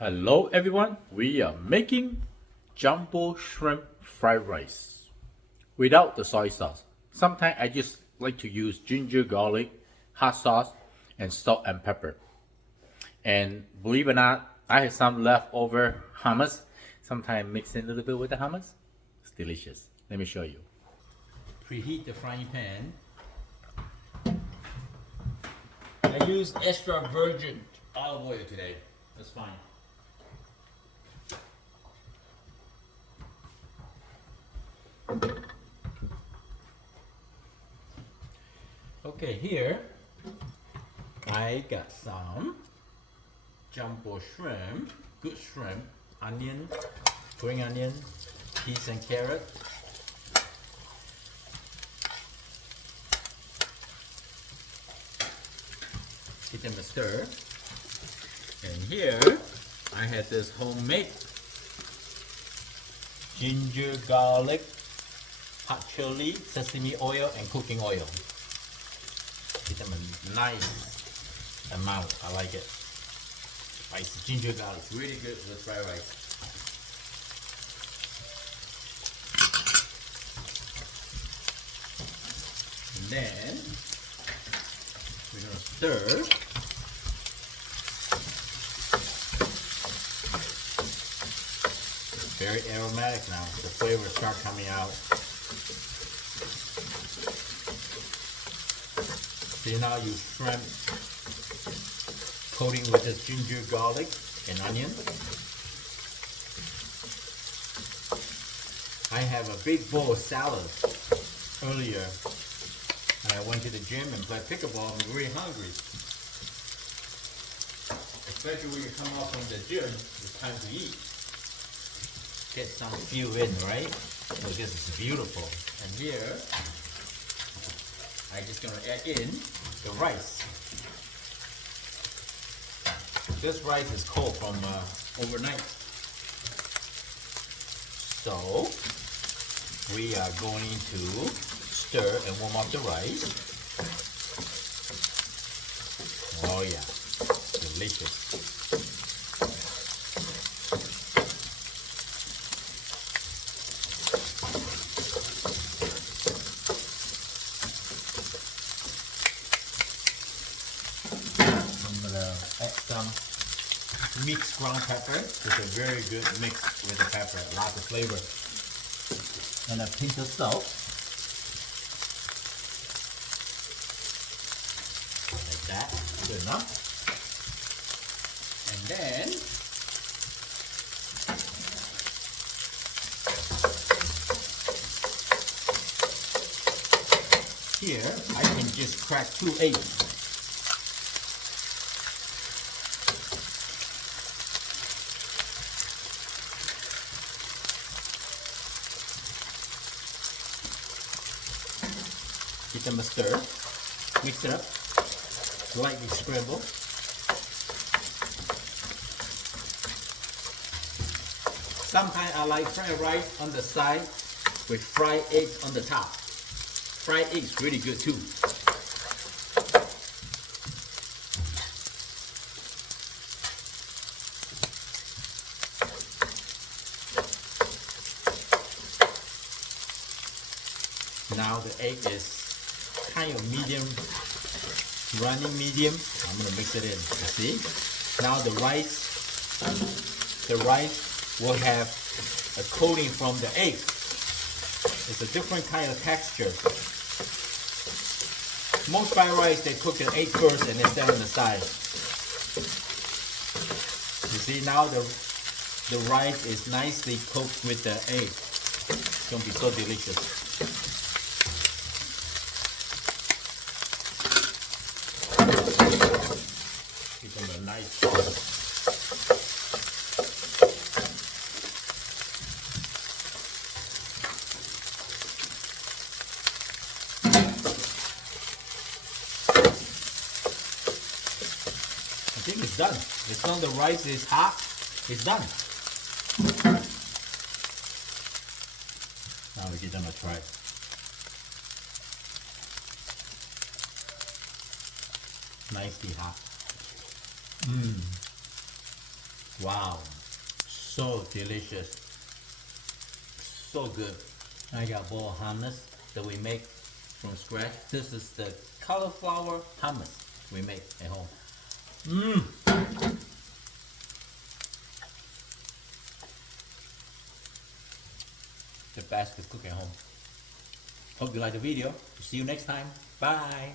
Hello everyone, we are making jumbo shrimp fried rice without the soy sauce. Sometimes I just like to use ginger, garlic, hot sauce, and salt and pepper. And believe it or not, I have some leftover hummus. Sometimes mix in a little bit with the hummus. It's delicious. Let me show you. Preheat the frying pan. I use extra virgin olive oil today. That's fine. Okay, here I got some jumbo shrimp, good shrimp, onion, green onion, peas and carrot. Give them a stir. And here I had this homemade ginger, garlic, hot chili, sesame oil, and cooking oil. Give them a nice amount. I like it. Spicy ginger garlic, really good with fried rice. And then we're gonna stir. Very aromatic now. The flavors start coming out. So now you shrimp coating with this ginger, garlic, and onion. I have a big bowl of salad earlier, and I went to the gym and played pickleball. I'm really hungry. Especially when you come off from the gym, it's time to eat. Get some fuel in, right? So this is beautiful. And here, I'm just gonna add in the rice. This rice is cold from overnight. So, we are going to stir and warm up the rice. Oh yeah, delicious. Add some mixed ground pepper. It's a very good mix with the pepper, lots of flavor. And a pinch of salt. Like that, good enough. And then here I can just crack 2 eggs. Give them a stir, mix it up, lightly scramble. Sometimes I like fried rice on the side with fried eggs on the top. Fried eggs really good too. Now the egg is kind of medium, running medium. I'm gonna mix it in. You see? Now the rice will have a coating from the egg. It's a different kind of texture. Most fried rice they cook the egg first and then stand on the side. You see now the rice is nicely cooked with the egg. It's gonna be so delicious. Give them a nice sauce. I think it's done. As long as the rice is hot, it's done. Now we give them a try. Nicely hot. Wow, so delicious, so good. I got a bowl of hummus that we make from scratch. This is the cauliflower hummus we make at home. The best to cook at home. Hope you like the video. See you next time. Bye.